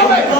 আমাদের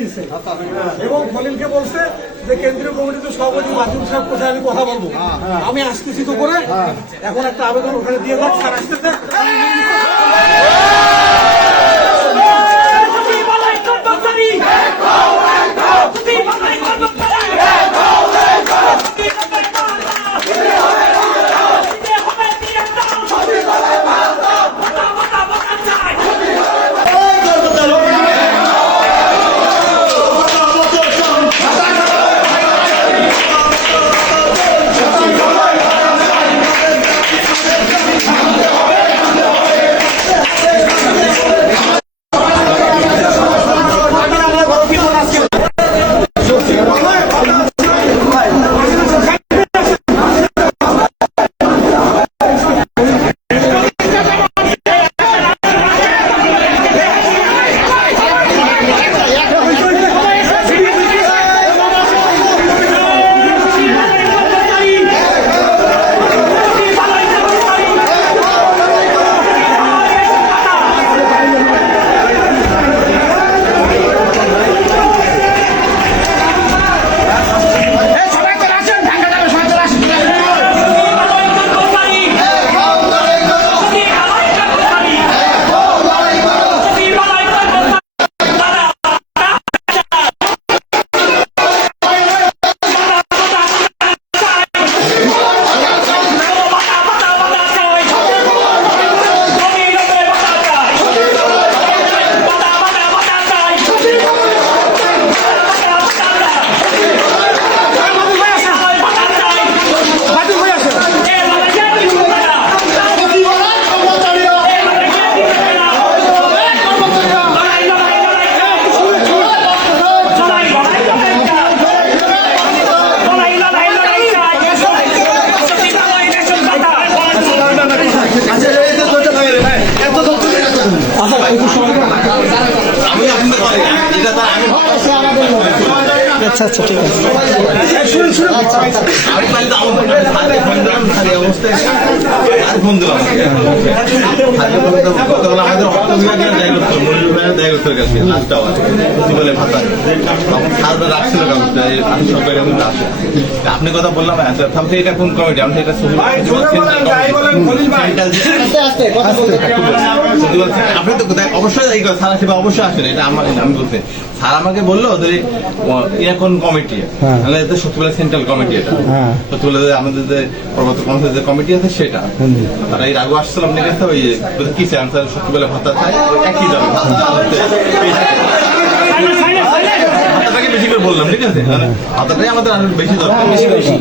দিয়েছে। এবং খলিলকে বলছে যে কেন্দ্রীয় কমিটিতে সভাপতি মাসুম সাহেব কোথায় আমি কথা বলব। আমি আসতেছি তো করে এখন একটা আবেদন ওখানে দিয়ে দাও স্যার আসতেছে। Bora! আচ্ছা আচ্ছা ঠিক আছে। আপনি কথা বললাম এটা কোন কমিটি আমি এটা আপনি তো কোথায় অবশ্যই অবশ্যই আসেন এটা আমার আমি বলতে স্যার আমাকে বলল ওদের কোন কমিটি তাহলে এটা সত্যিবেলা সেন্ট্রাল কমিটি এটা। হ্যাঁ। সত্যিবেলা আমাদের যে পর্বত কংগ্রেস যে কমিটি আছে সেটা। তারা এর আগে আসছিল আপনার কাছে ওই কি চান্সার সত্যিবেলা ভাতা চাই ওই একই দাম। বললাম ঠিক আছে? মানে আমাদের আরও বেশি দরকার। বেশি বেশি।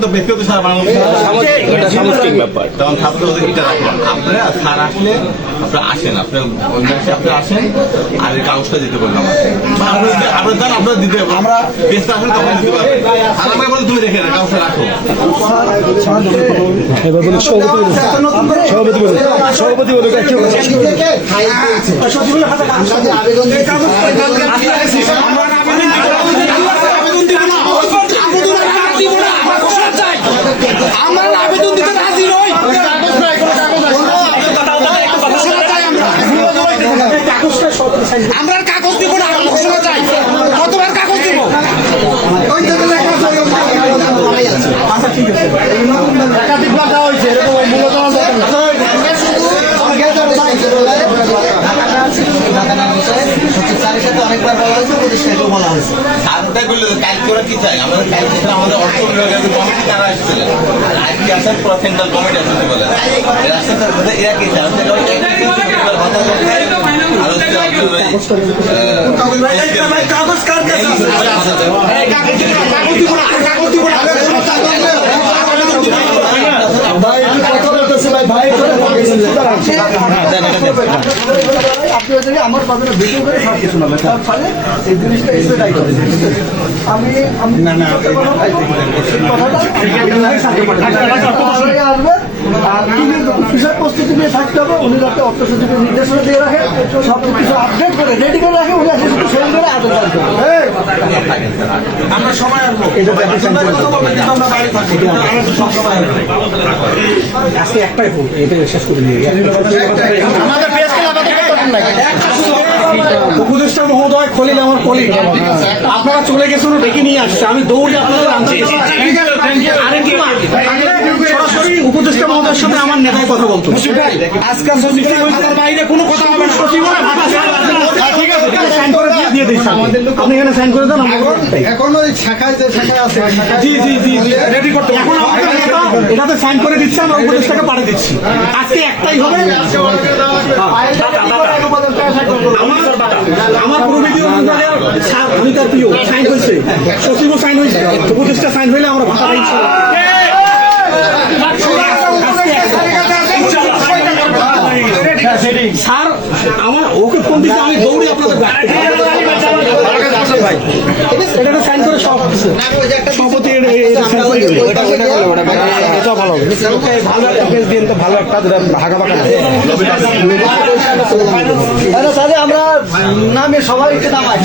তো সারা বাংলাদেশ এটা সামষ্টিক ব্যাপার। তখন ছাত্র রাখলাম। আপনারা স্যার আসলে আপনারা আসেন আপনার ওই আপনারা আসেন আর এই কাগজটা দিতে বললাম আপনারা আপনারা দিতে আমরা বেচতে আসেন তখন দিতে পারবেন। আর আমাকে বলে তুমি রেখে না কাগজটা রাখো। এবার বলি সভাপতি বলুন। সভাপতি বলুন। সভাপতি বলুন কি বলুন সচিবের হাতে কাগজ এই কাগজ আমার আবেদন দিতে রাজি নই। আমরা কাগজ দিব না ঘোষণা চাই কতবার কাগজ দিব? অনেকবার বলা হয়েছে প্রতিষ্ঠাকেও বলা হয়েছে আর ওটাই বলল যে কালকে ওরা কি চাই আমাদের কালকে আমাদের অর্থ বিভাগের কমিটি তারা এসেছিলেন আজকে আসেন পুরো সেন্ট্রাল কমিটি আসতে বলে এরা আসছে তার মধ্যে এরা কি চায় হচ্ছে কারণ একই ভাই? আপনি আমার কথাটা ভিডিও করে সব কিছু তার ফলে এই জিনিসটা এসে দায়ী করে। আমি আমি না না আসবে আর তিনি প্রস্তুতি নিয়ে থাকতে হবে উনি যাতে অর্থ সচিবের নির্দেশনা দিয়ে রাখে সব কিছু আপডেট করে রেডি করে রাখে উনি আসলে শুধু সেল করে আদেশ জারি করবে আমরা সময় আসব। আমরা বাইরে থাকি আমরা তো সব সময় আসব। আজকে একটাই ফোন এটা শেষ করে উপদেষ্টা মহোদয় খলিল আমার কলিগ আপনারা চলে গেছেন ডেকে নিয়ে আসছে। আমি দৌড়ে আপনাদের আনতে উপদেষ্টা মহোদয়ের সাথে আমার নেতায় কথা বলতো। আজকাল সচিব বাইরে কোনো কথা হবে না। সচিব না। হ্যাঁ, ঠিক আছে সাইন করে দিয়ে দিয়ে দিই আপনি এখানে সাইন করে দেন আমরা এখন ওই শাখায় যে শাখায় আছে জি জি জি জি রেডি করতে এখন আমাদের নেতা সাইন করে দিচ্ছে আমরা উপদেষ্টাকে পাঠিয়ে দিচ্ছি। আজকে একটাই হবে। আমার অনুযায়ী প্রিয় সাইন হয়েছে। সচিবও সাইন হয়েছে। উপদেষ্টা সাইন হইলে আমরা ভাষা Maksudlar! স্যার আমার ওকে ফোন দিচ্ছে আমি দৌড়ে আপনাদের এটা সাইন করে সব সভাপতি এটা- দিবে। এটা ভালো। ভালো একটা কেস দিন তো ভালো একটা ভাগা ভাগা আরে আমরা নামে সবাইকে নামাই।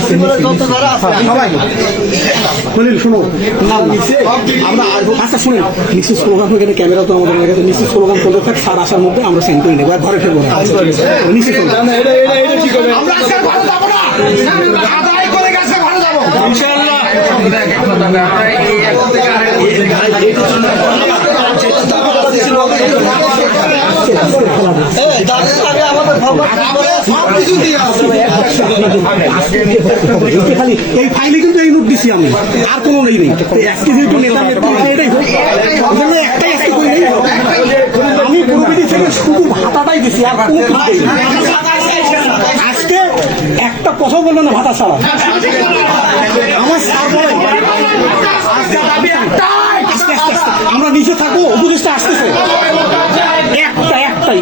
যত যারা আছে সবাই। সুনীল শুনো আমরা আচ্ছা শুনেন। স্লোগান হয়ে গেলে ক্যামেরা তো আমাদের কাছে স্লোগান চলতে থাক। স্যার আসার মধ্যে আমরা সেন্ড করে নেব। আর ঘরে ফেরবো না। এই ফাইলে কিন্তু এই নোট দিছি আমি আর কোনো নেই নেই তো আজকে যেহেতু নেতা নেত্রী এটাই একটাই আজকে আমি প্রকৃতি থেকে শুধু দিছি আর কোনো কিছু আজকে একটা কথা বলল না ভাতা ছাড়া। আমার স্যার। আমরা নিচে থাকব উপদেশটা আসতেছে। একটা একটাই।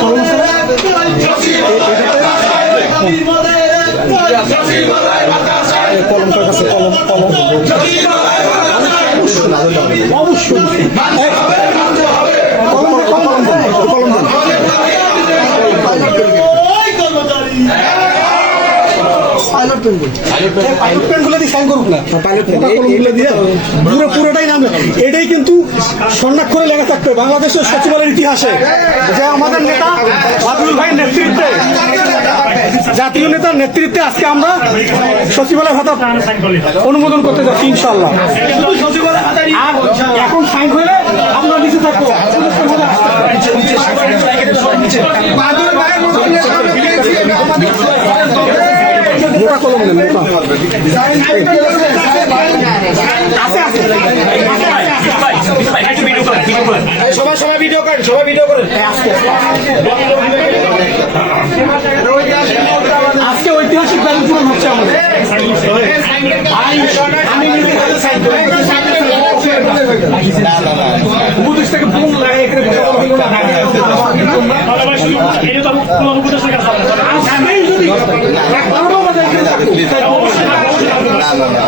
কলম। কলম কলমটার কাছে কলম কলম। অবশ্যই কলম কলম দেন, কলম দেন। পাইলট পেন পাইলট পেনগুলো দিয়ে সাইন করুক না। পাইলট পেন দিয়ে পুরো পুরোটাই নাম এটাই কিন্তু স্বর্ণাক্ষরে লেখা থাকবে বাংলাদেশের সচিবালয়ের ইতিহাসে। যে আমাদের নেতা আব্দুল ভাইয়ের নেতৃত্বে জাতীয় নেতার নেতৃত্বে আজকে আমরা সচিবালয় ভাতা অনুমোদন করতে যাচ্ছি ইনশাল্লাহ আর এখন সাইন হলে আমরা নিচে থাকব। আজকে ঐতিহাসিক ব্যাংক হচ্ছে আমাদের এখানে না না না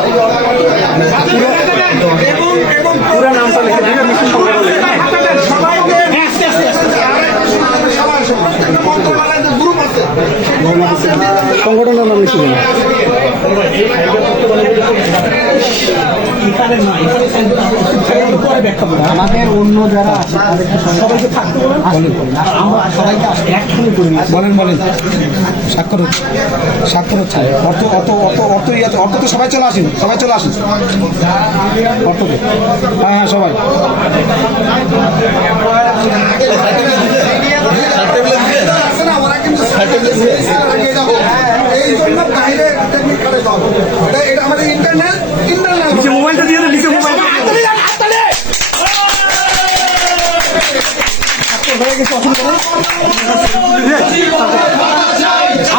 পুরো নামটা সংগঠনের নাম লিখে এখানে না এখানে সেন্টার পরে ব্যাখ্যা করব আমাদের অন্য যারা আছে সবাইকে থাকতে বলেন। আমরা সবাইকে একসঙ্গে করে বলেন বলেন। স্বাক্ষর হচ্ছে। স্বাক্ষর হচ্ছে। অর্থ অত অত অর্থ ইয়াতে অর্থ তো সবাই চলে আসেন। সবাই চলে আসেন। অর্থকে হ্যাঁ হ্যাঁ সবাই। এই জন্য বাইরে টেকনিক করে দাও এটা এটা আমাদের ইন্টারনেট ইন্টারনেট মোবাইলটা দিয়ে দেন নিচে মোবাইল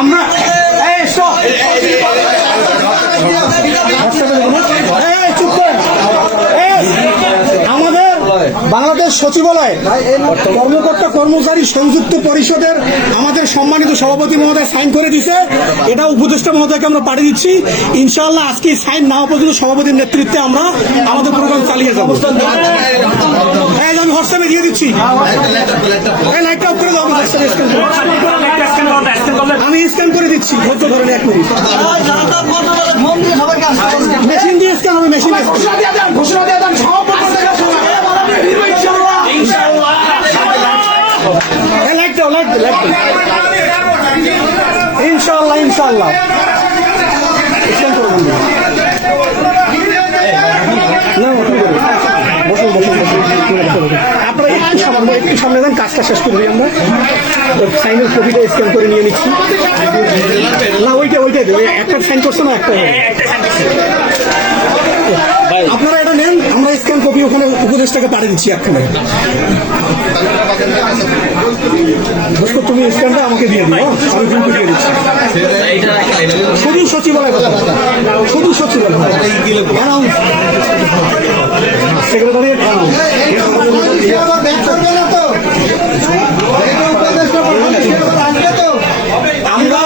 আমরা এই stop! এই, চুপ কর। এই, আমাদের বাংলাদেশ কর্মকর্তা কর্মচারী সংযুক্ত পরিষদের আমাদের সম্মানিত সভাপতি মহোদয় সাইন করে দিছে। এটা উপদেষ্টা মহোদয়কে আমরা পাঠিয়ে দিচ্ছি। ইনশাআল্লাহ আজকে সাইন না পর্যন্ত সভাপতির নেতৃত্বে আমরা আমাদের প্রোগ্রাম চালিয়ে যাব। এই আমি দিচ্ছি। আমি স্ক্যান করে দিচ্ছি এক মিনিট। মেশিন দিয়ে স্ক্যান হবে মেশিন দিয়ে দেন সভাপতি থেকে শুরু করে আমাদের নির্বাহী ইনশাআল্লাহ। লাইট দাও লাইট দাও লাইট দাও ইনশাআল্লাহ ইনশাআল্লাহ স্ক্যান করে বন্ধু না বসুন বসুন বসুন বসুন। আপনারা একটু সামনে একটু সামনে যান কাজটা শেষ করে দিই আমরা। সাইনের কপিটা স্ক্যান করে নিয়ে নিচ্ছি। না ওইটা ওইটাই দেবো। একটা সাইন করছে না একটা আপনারা আমরা স্ক্যান কপি ওখানে উপদেশটাকে পাঠিয়ে দিচ্ছি একখানে তুমি স্ক্যানটা আমাকে দিয়ে দিও হ্যাঁ? আমি কিন্তু দিয়ে দিচ্ছি। শুধু সচিবালয় কথা। শুধু সচিবালয় অ্যানাউন্স সেক্রেটারিয়েট অ্যানাউন্স সে আবার ব্যাক করবে না তো এই যে উপদেষ্টা পরিষদের সে আবার আসবে তো আমরা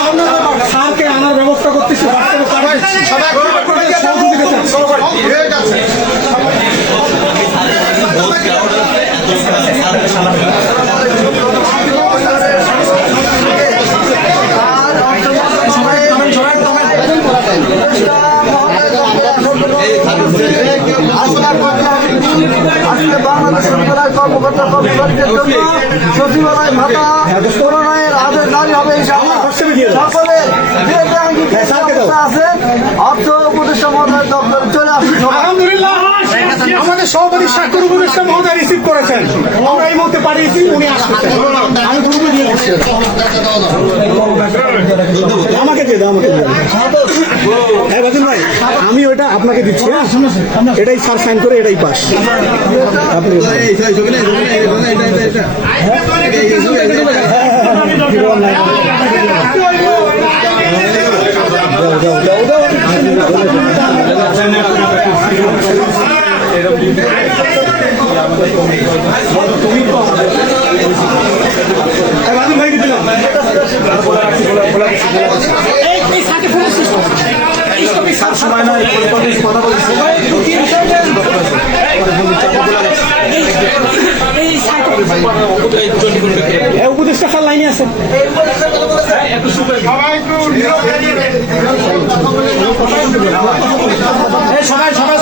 স্যারকে আনার ব্যবস্থা করতেছি হোয়াটসঅ্যাপে পাঠিয়ে দিচ্ছি আপনাদের সহযোগিতা চাচ্ছি। আজকে বাংলাদেশ সচিবালয় কর্মকর্তা সচিবালয় ভাতা প্রণয়নের আদেশ জারি হবে উপদেষ্টা মহোদয় দপ্তরে চলে আসুন আলহামদুলিল্লাহ। আমাদের সভাপতি স্বাক্ষর উপদেষ্টা মহোদয় রিসিভ করেছেন। আমরা এই মুহূর্তে পাঠিয়েছি, উনি আসতেছেন আমি গ্রুপে দিয়ে দিচ্ছি আমাকে দিয়ে দাও, আমাকে হ্যাঁ বাদুল ভাই, আমি ওটা আপনাকে দিচ্ছি। হ্যাঁ এটাই স্যার সাইন করে, এটাই পাস আপনি হ্যাঁ, বাদুল ভাইকে দিলাম হ্যাঁ উপদেষ্টা স্যার লাইনে আছে সবাই। সবাই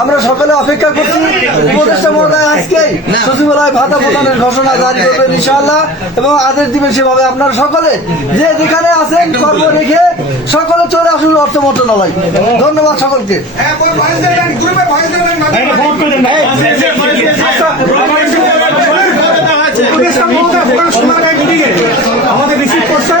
আমরা সকলে অপেক্ষা করছি। উপদেষ্টা মহোদয় আজকে সচিবালয় ভাতা প্রদানের ঘোষণা জারি করবেন ইনশাআল্লাহ এবং আদেশ দিবেন সেভাবে আপনারা সকলে যে যেখানে আছেন কর্ম রেখে সকলে চলে আসুন অর্থ মন্ত্রণালয়। ধন্যবাদ সকলকে। আমাদের রিসিভ করছে।